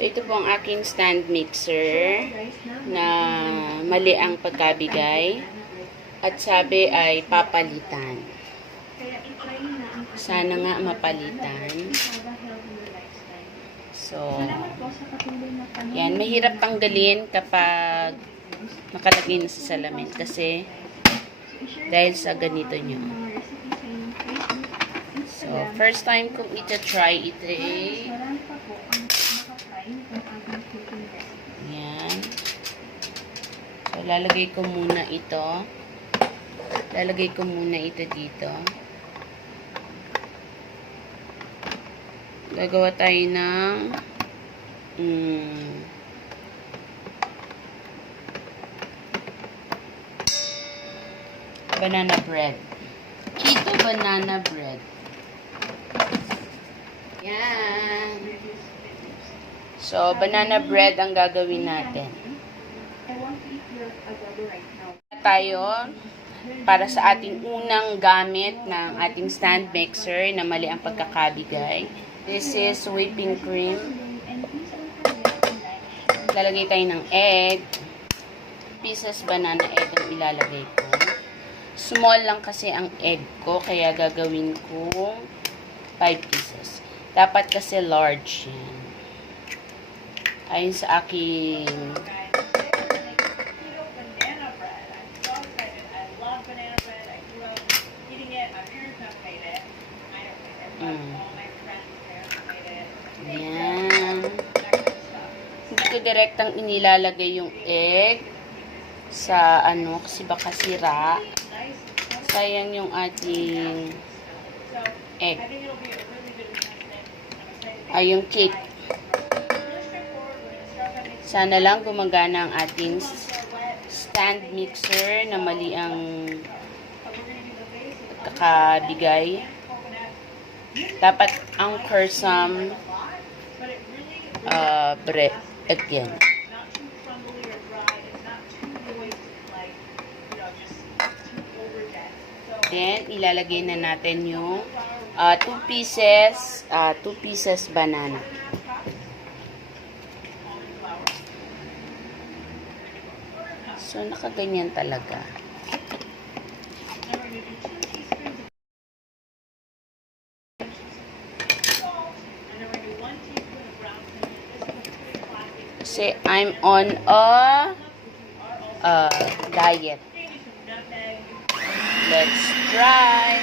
So, ito po ang aking stand mixer na mali ang pagkabigay. At sabi ay papalitan. Sana nga mapalitan. So, yan. Mahirap tanggalin kapag nakalagay na sa salamin. Kasi, dahil sa ganito nyo. So, first time kong ita-try ito eh. Yan. So, lalagay ko muna ito. Lalagay ko muna ito dito. Gagawa tayo ng banana bread. Keto banana bread. Yan. So, banana bread ang gagawin natin. Tayo para sa ating unang gamit ng ating stand mixer na mali ang pagkakabigay. This is whipping cream. Lalagay tayo ng egg. Pieces banana egg ang ilalagay ko. Small lang kasi ang egg ko, kaya gagawin ko 5 pieces. Dapat kasi large yan. Ayon sa aking yan. Hindi ko direktang inilalagay yung egg sa ano, kasi baka sira. Sayang yung ating egg. Ay, yung cake. Sana lang gumagana ang ating stand mixer na mali ang kakabigay. Dapat anchor some bread again. Then, ilalagay na natin yung 2 pieces banana. So, nakaganyan talaga. Kasi I'm on a diet. Let's try.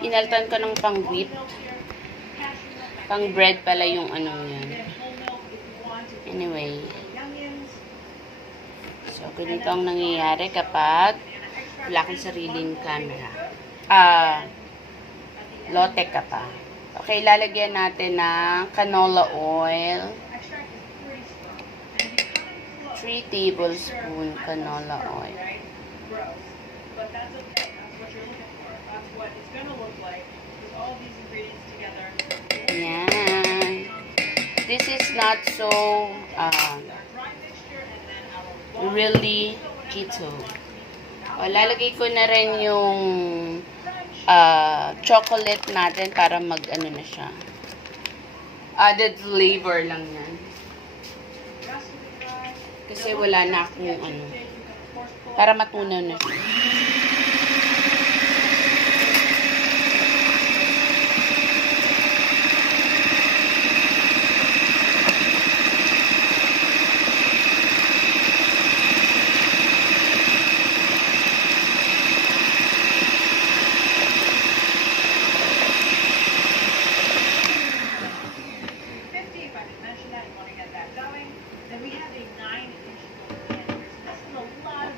Inaltan ko ng pang-whip. Pang-bread pala yung ano yan. Anyway. So, ganito ang nangyayari kapag wala kang sariling camera. Low-tech ka pa. Okay, lalagyan natin ng canola oil. 3 tablespoon canola oil. Ayan. This is not so really keto. Lalagay ko na rin yung chocolate natin para mag-ano na siya. Added flavor lang yan. Kasi wala na akong ano. Para matunaw na siya.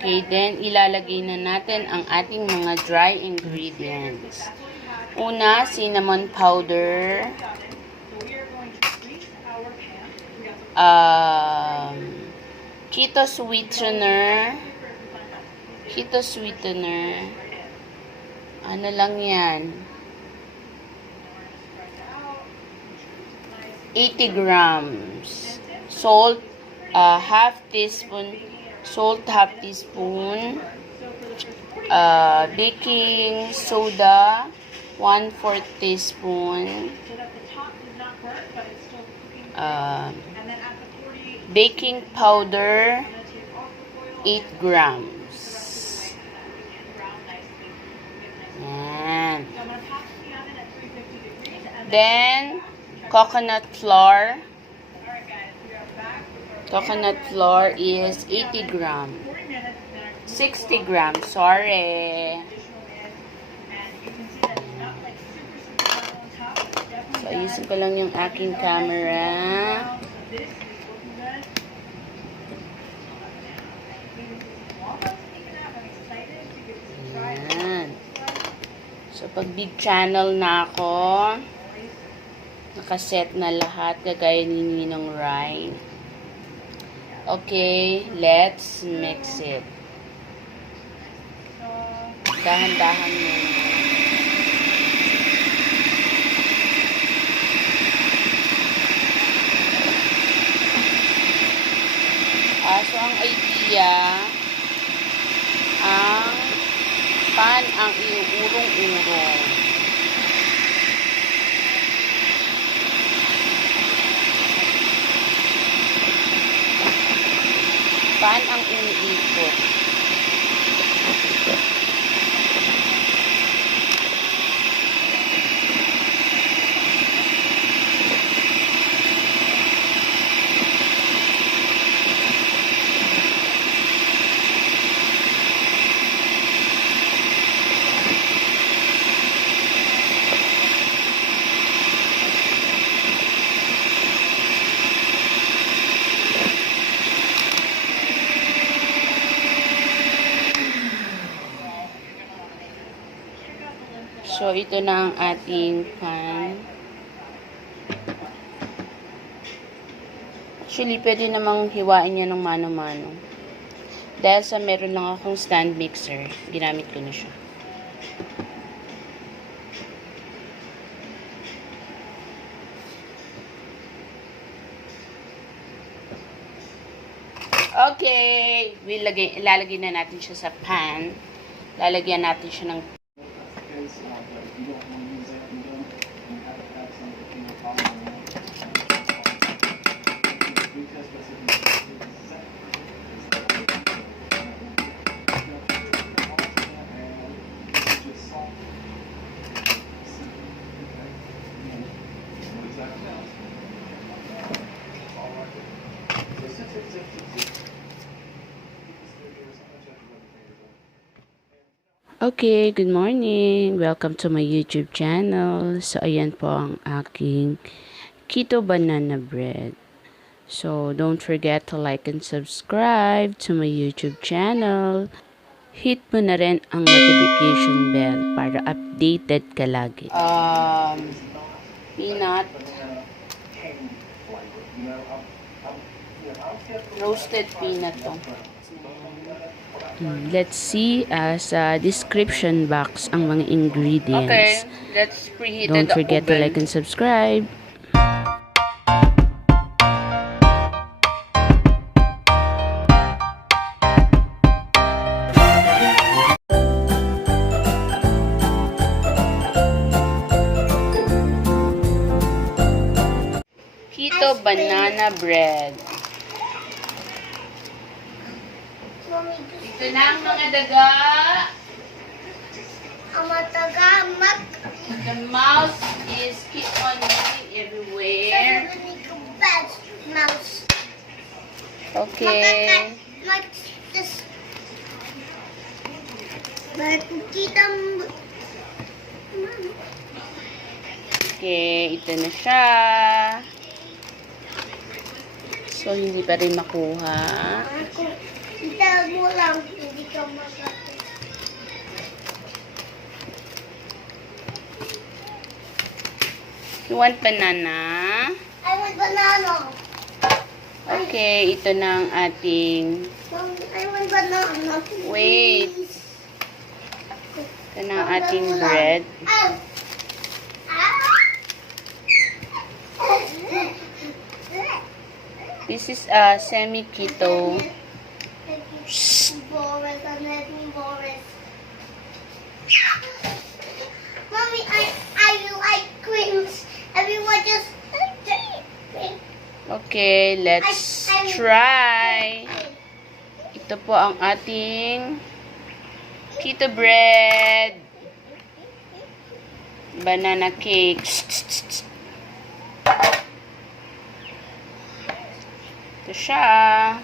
Okay, then ilalagay na natin ang ating mga dry ingredients. Una, cinnamon powder. Keto Sweetener. Keto Sweetener. Ano lang yan? 80 grams. Salt, half teaspoon. Salt, half teaspoon. Baking soda, 1/4 teaspoon. Baking powder, 8 grams. Yan. Then, coconut flour. Coconut flour is 80 grams. 60 grams, sorry. So, ayusin ko lang yung aking camera. Ayan. So, pag big channel na ako, nakaset na lahat, gagaya ninyo ng rice. Okay, let's mix it. Dahan-dahan mo. So, ang idea, ang pan ang iurong-urong. Pan ang iniikot. So, ito na ang ating pan. Actually, pwede namang hiwain niya ng mano-mano. Dahil sa meron lang akong stand mixer, ginamit ko na siya. Okay, ilalagay na natin siya sa pan. Lalagyan natin siya ng Okay, good morning. Welcome to my YouTube channel. So, ayan po ang aking keto banana bread. So, don't forget to like and subscribe to my YouTube channel. Hit mo na rin ang notification bell para updated ka lagi. Peanut. Roasted peanut to. Let's see sa description box ang mga ingredients. Okay, let's preheat the oven. Don't forget to like and subscribe. Keto banana bread. Ito na ang mga daga. Ang mga daga, the mouse is keep on moving everywhere. Mouse. Okay. Okay, ito na siya. So, hindi pa rin makuha. Ito mo lang, hindi ka magkakit. You want banana? I want banana. Okay, ito na ang ating... I want banana. Wait. Ito na ang ating bread. This is a semi-keto. Mommy, I like creams. Everyone just Okay, let's try. Ito po ang ating keto bread. Banana cake. Ito siya.